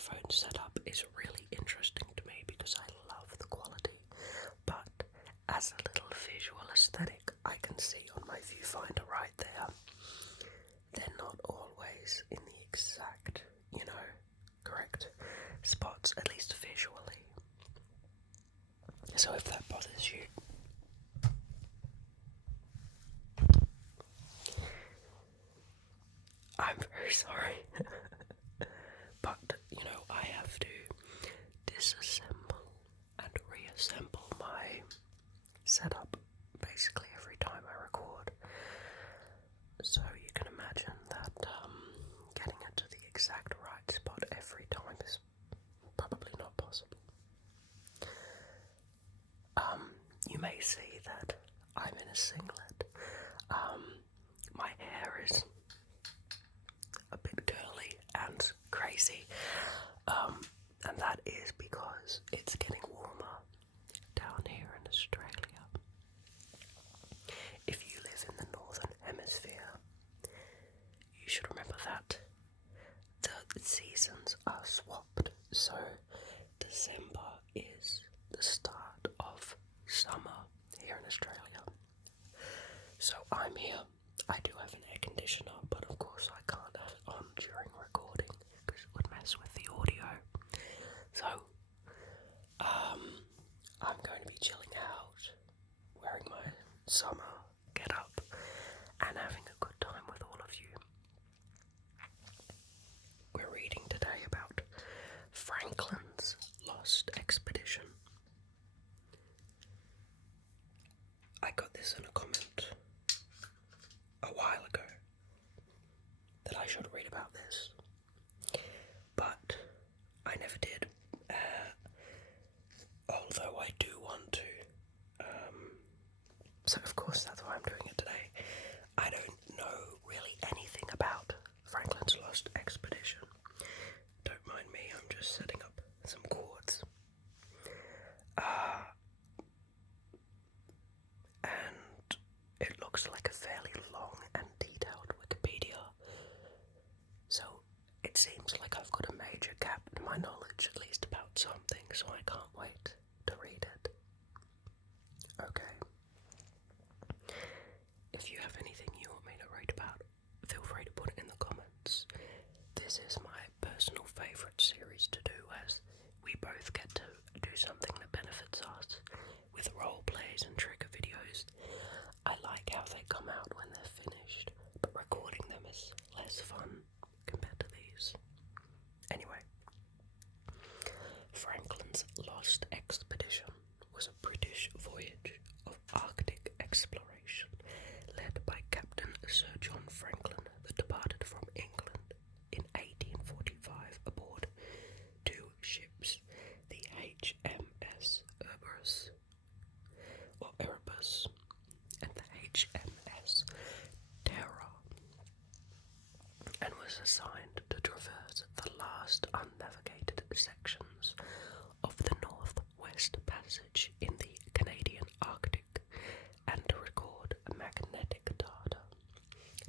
microphone setup is really interesting to me because I love the quality, but as a little visual aesthetic, I can see on my viewfinder right there, they're not always in the exact, correct spots, at least visually. So if that bothers you, I'm very sorry. But, I have to disassemble and reassemble my setup basically every time I record. So you can imagine that getting it to the exact right spot every time is probably not possible. You may see that I'm in a singlet. My hair is a bit curly and crazy, and that is because it's getting warmer down here in Australia. If you live in the northern hemisphere, you should remember that the seasons are swapped, so December is the start of summer here in Australia. So I'm here. I do have an air conditioner, but of course I can't have it on during recording because it would mess with the audio. So, I'm going to be chilling out, wearing my summer get up, and having a good time with all of you. We're reading today about Franklin's Lost Expedition. I got this in a comment a while ago that I should read about this, but I never did, although I do want to, so of course that's why I'm doing it today. I don't know really anything about Franklin's Lost Expedition. Don't mind me, I'm just setting up some chords. And it looks like a fairly long and detailed Wikipedia, so it seems like I've got a major gap in my knowledge, at least about something, so I can't wait to read it. Okay. If you have anything you want me to read about, feel free to put it in the comments. This is my personal favourite series to do, as we both get to do something that benefits us with role plays and trigger videos. I like how they come out when they're finished, but recording them is less fun compared to these. Anyway, Franklin's Lost Expedition was a British voyage of Arctic exploration led by Captain Sir John Franklin that departed from England in 1845 aboard two ships, the HMS Erebus and the HMS Terror, and was assigned to traverse the last unnavigated sections of the Northwest Passage in the Canadian Arctic, and to record magnetic data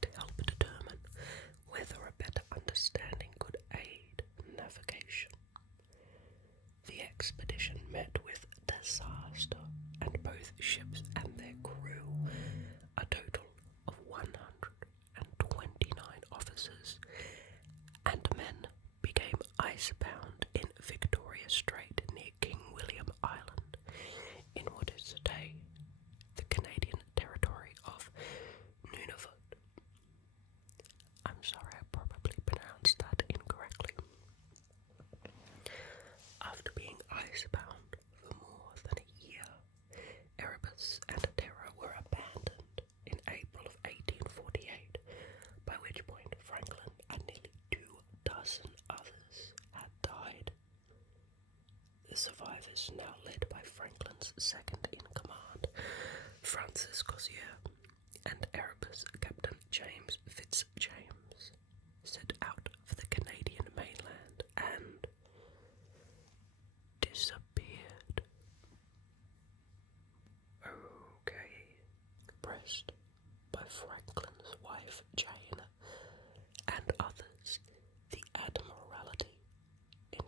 to help determine whether a better understanding could aid navigation. The expedition met with disaster, and both ships and their crew, a total of 129 officers and men, became icebound in Victoria Strait near King William Island, in what is today the Canadian territory of Nunavut. I'm sorry, I probably pronounced that incorrectly. After being icebound for more than a year, Erebus and Terror were abandoned in April of 1848, by which point Franklin and nearly 24 others had died. The survivors, now led by Franklin's second-in-command, Francis Cossier, and Erebus Captain James Fitzjames, set out for the Canadian mainland and disappeared. Okay. Pressed by Franklin's wife Jane and others, the Admiralty, in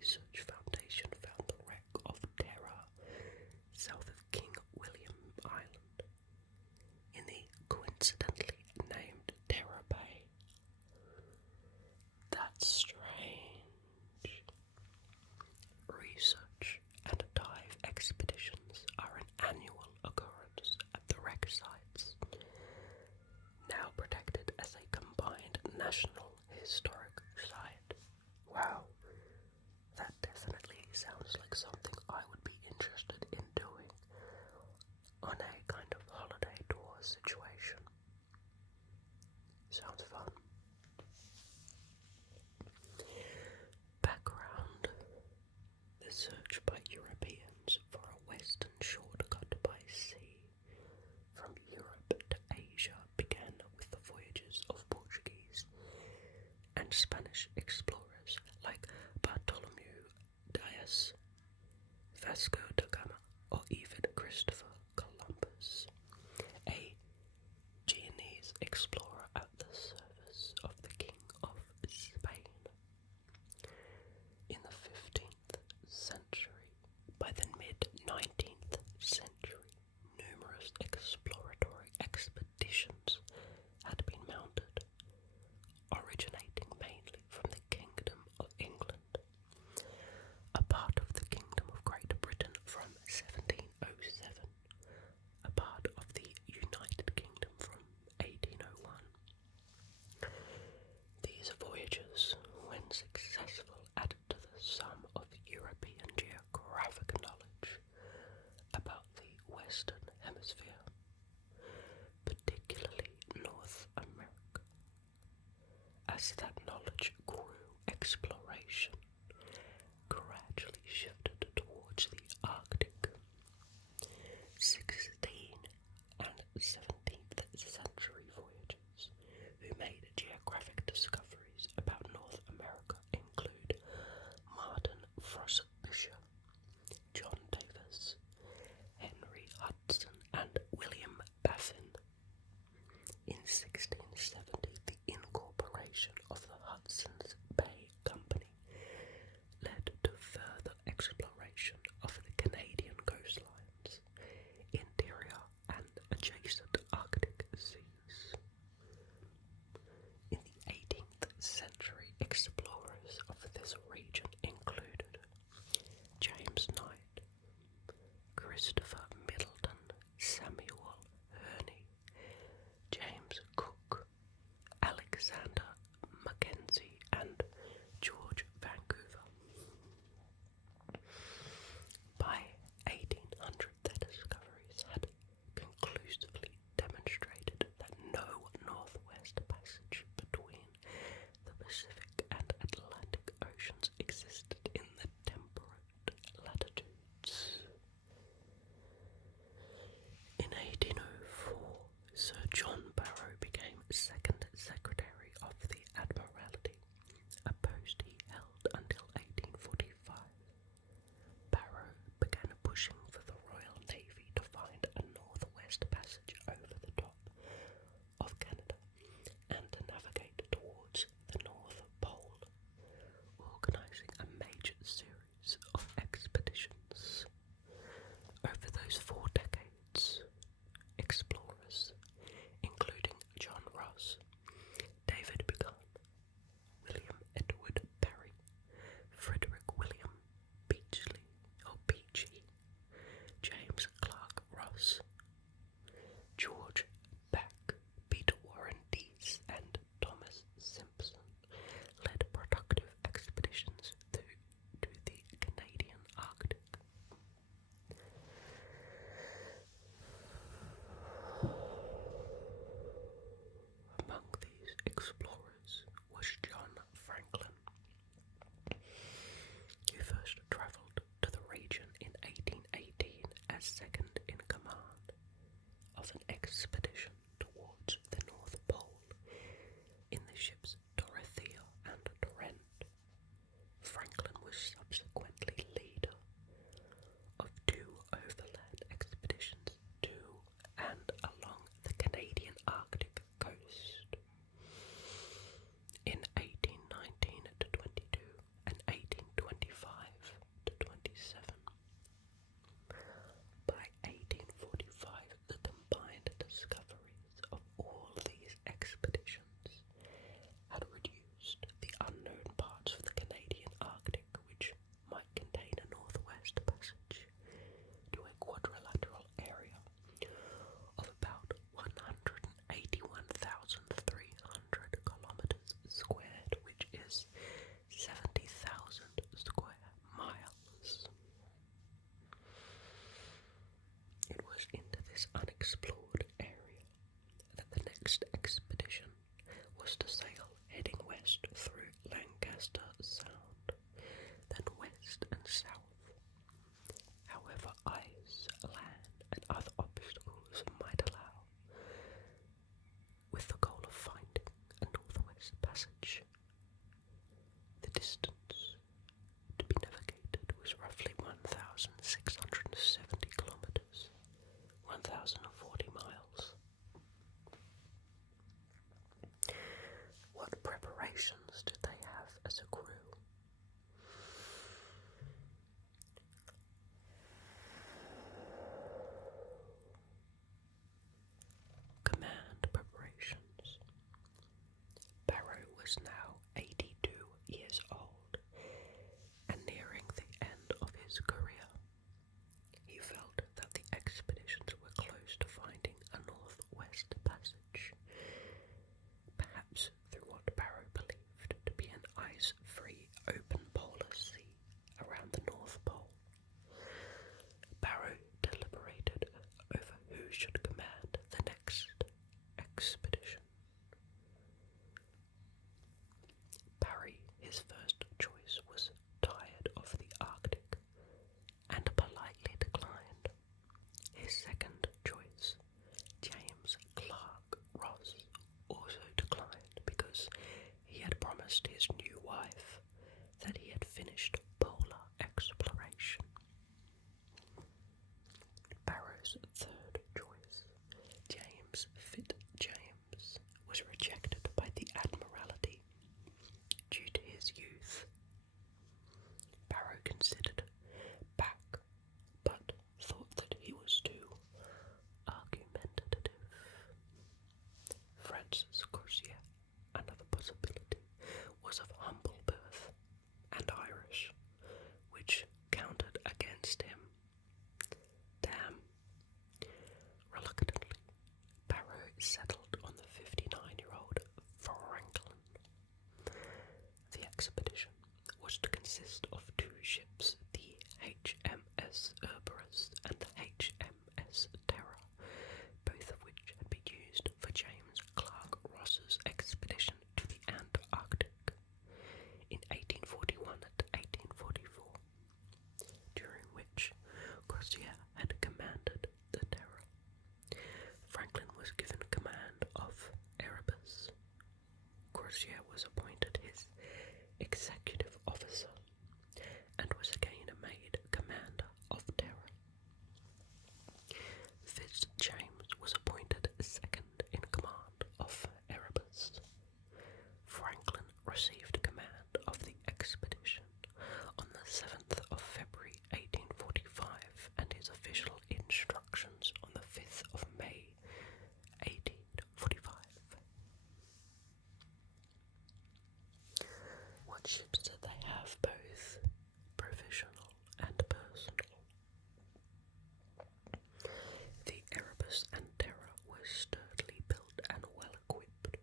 Research Foundation found the wreck of Terra south of King William Island in the coincidentally named Terra Bay. That's strange. Research and dive expeditions are an annual occurrence at the wreck sites, now protected as a combined National Historic Site. Wow, that definitely sounds like something I would be interested in doing on a kind of holiday tour situation. Sounds fun. Background: the search by Europeans for a western shortcut by sea from Europe to Asia began with the voyages of Portuguese and Spanish explorers like Bartholomew Dias, Vasco da Gama, or even Christopher Columbus, a Genoese explorer at the service of the King of Spain. In the 15th century, by the mid-19th century, numerous exploratory expeditions had been mounted, originating mainly from the Kingdom of England, a part of the Kingdom of Great Britain from 1707, a part of the United Kingdom from 1801. These voyages, when successful, added to the sum of European geographic knowledge about the Western Hemisphere, particularly North America. As that knowledge grew, exploration gradually shifted towards the Arctic. 16th and 17th century voyagers who made geographic discoveries about North America include Martin Frobisher, John Davis, Henry Hudson, and William Baffin. In 1670, the incorporation of the Hudson's Bay Company led to further exploration of the Canadian coastlines, interior and adjacent Arctic seas. In the 18th century, explorers of this region included James Knight, Christopher Middleton, Samuel Hurney, James Cook, Alexander Mackenzie, and George Vancouver. By 1800, their discoveries had conclusively demonstrated that no northwest passage between the Pacific and distance to be navigated was roughly 1,670 kilometers, 1,040 miles. What preparations did they have as a crew? Command preparations. Barrow was now 82 years old and nearing the end of his career. He felt that the expeditions were close to finding a northwest passage, perhaps through what Barrow believed to be an ice-free open polar sea around the North Pole. Barrow deliberated over who should command the next expedition. Barry, his first choice, was tired of the Arctic and politely declined. His second choice, James Clark Ross, also declined because he had promised his new wife that he had finished polar exploration. Barrow's third choice, James Fitzjames, was rejected by the Admiralty due to his youth. Barrow considered back, but thought that he was too argumentative. Francis Crozier, another possibility, was of humble birth and Irish, which counted against him. Damn. Reluctantly, Barrow settled on the 59-year-old Franklin. The expedition was to consist of two ships, the HMS Cerberus and the HMS Terror, both of which had been used for James Clark Ross's expedition to the Antarctic in 1841 to 1844, during which Crozier had commanded the Terror. Franklin was given command of Erebus. Crozier was appointed his executive officer and was again made commander of Terror. Fitzjames was appointed second in command of Erebus. Franklin received command of the expedition on the 7th of February 1845 and his official instructions on the 5th of May 1845. What ships did they have, both provisional and personal? The Erebus and Terror were sturdily built and well equipped,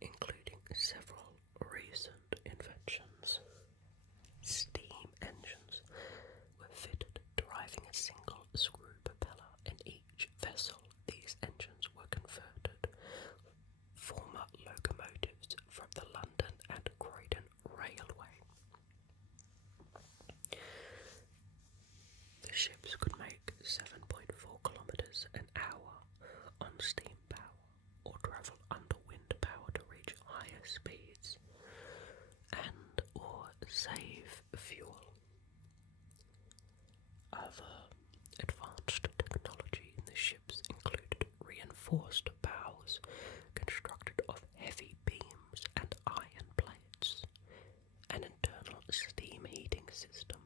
including several recent inventions. Steam engines were fitted, driving a single screw propeller in each vessel. These engines were converted former locomotives from the London and Croydon Railway. The ships could make 7.4 kilometers an hour on steam power or travel under wind power to reach higher speeds and or save fuel. Other advanced technology in the ships included reinforced bows constructed of heavy beams and iron plates, an internal steam heating system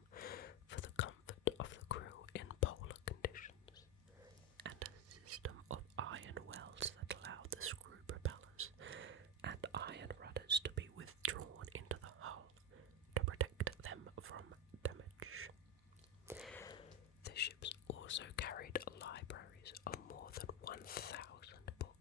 for the comfort of the crew in polar conditions, and a system of iron wells that allowed the screw propellers and iron rudders to be withdrawn into the hull to protect them from damage. The ships also carried libraries of more than 1,000 books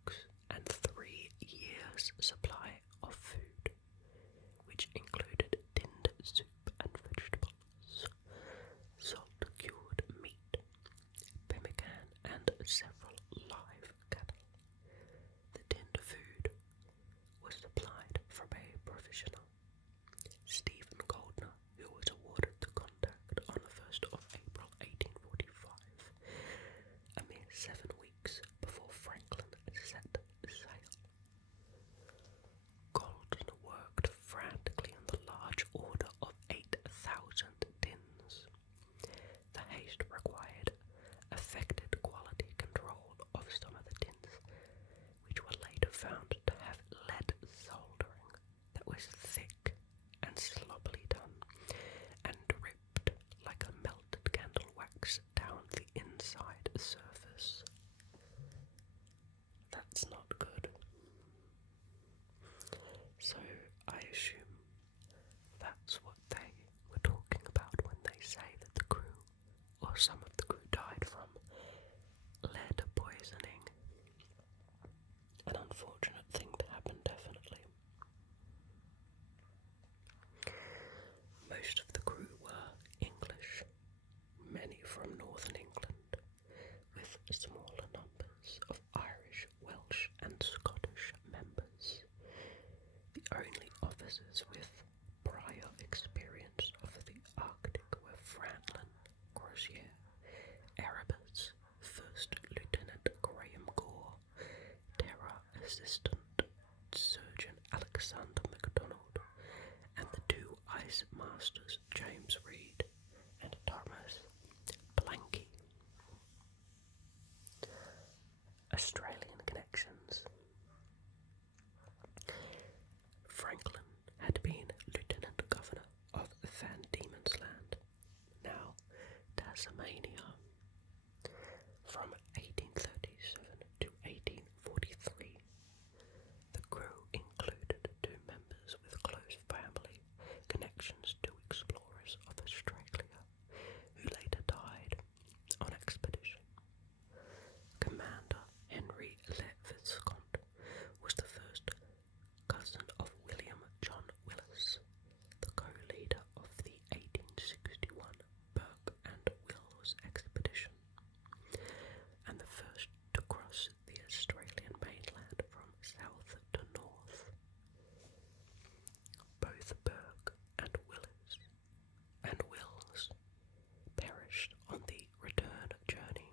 some of the crew died from lead poisoning. An unfortunate thing to happen, definitely. Most of the crew were English, many from northern England, with smaller numbers of Irish, Welsh and Scottish members. The only officers with prior experience of the Arctic were Franklin, Crozier, Erebus, First Lieutenant Graham Gore, Terra Assistant Surgeon Alexander MacDonald, and the two ice masters James Reed and Thomas Blanky. Australian connections. Franklin had been Lieutenant Governor of Van Diemen's Land, now Tasmania, from 1837 to 1843. The crew included two members with close family connections to explorers of Australia, who later died on expedition. Commander Henry Le Viscount was the first cousin of William John Willis, the co-leader of the 1861 Burke and Wills expedition, and the first to cross the Australian mainland from south to north. Both Burke and Wills perished on the return journey.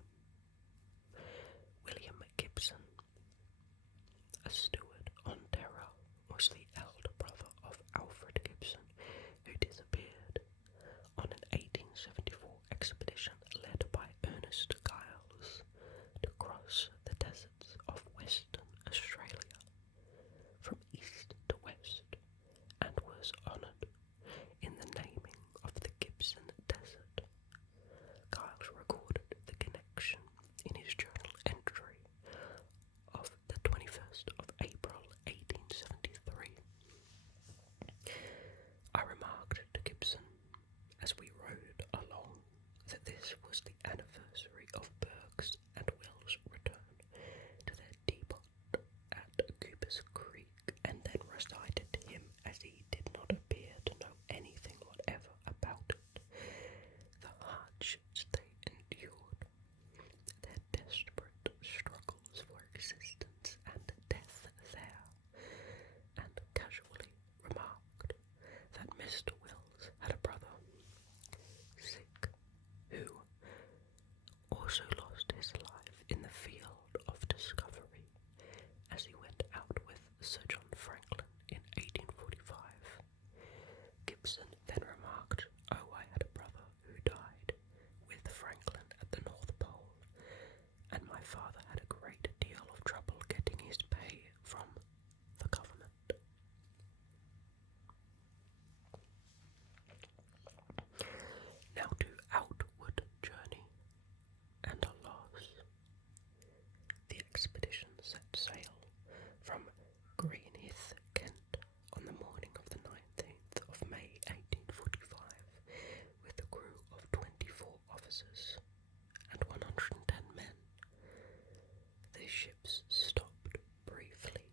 William Gibson, a steward on Terra, was the elder brother of Alfred Gibson, who disappeared on an 1874 expedition led by Ernest Giles to cross the deserts of Western Australia from east to west, and was honoured in the naming of the Gibson Desert. Giles recorded the connection in his journal entry of the 21st of April 1873. I remarked to Gibson as we rode along that this was the anniversary of Burke's and Will's return to their depot at Cooper's Creek, and then recited to him, as he did not appear to know anything whatever about it, the hardships they endured, their desperate struggles for existence and death there, and casually remarked that Mr. Wills had a brother, sick, who also lost his life in the field of discovery as he went out with Sir John Franklin in 1845. Gibson then remarked, "Oh, I had a brother who died with Franklin at the North Pole, and my father had a great deal of trouble getting his pay from the government." Now to outward journey and a loss. The expedition set sail from Greenhithe, Kent, on the morning of the 19th of May 1845, with a crew of 24 officers and 110 men. The ships stopped briefly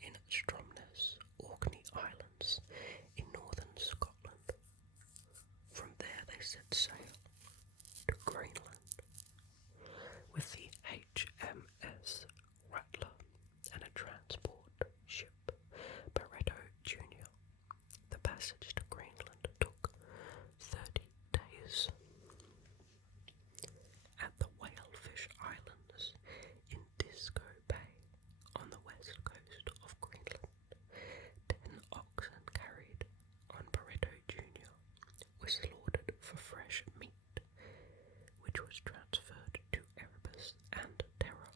in Stromness, Orkney Islands, in northern Scotland. From there they set sail to Greenland with the HMS Rattler and a transport ship, Barretto Jr. The passage to Greenland took 30 days. At the Whalefish Islands in Disco Bay on the west coast of Greenland, 10 oxen carried on Barretto Jr. were slaughtered for fresh meat, which was transferred to Erebus and Terra.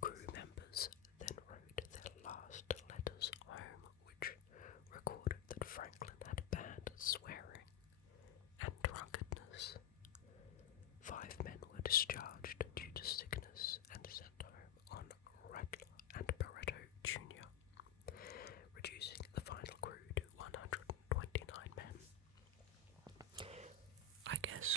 Crew members then wrote their last letters home, which recorded that Franklin had banned swearing and drunkenness. 5 men were discharged due to sickness and sent home on Rattler and Barretto Jr., reducing the final crew to 129 men. I guess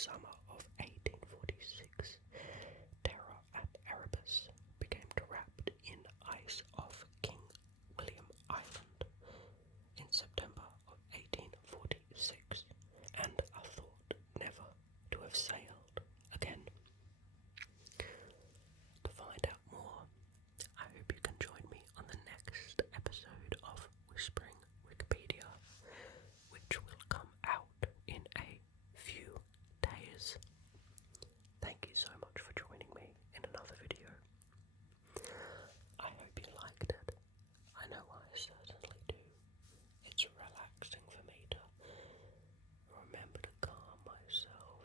summer of 1846, terror at Erebus became trapped in ice off King William Island in September of 1846, and are thought never to have sailed again. To find out more, I hope you can join me on the next episode of Whispering Wikipedia, which will come out in a few days. Thank you so much for joining me in another video. I hope you liked it. I know I certainly do. It's relaxing for me to remember to calm myself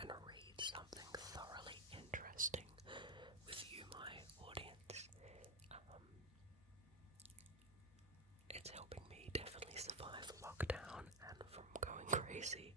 and read something thoroughly interesting with you, my audience. It's helping me definitely survive lockdown and from going crazy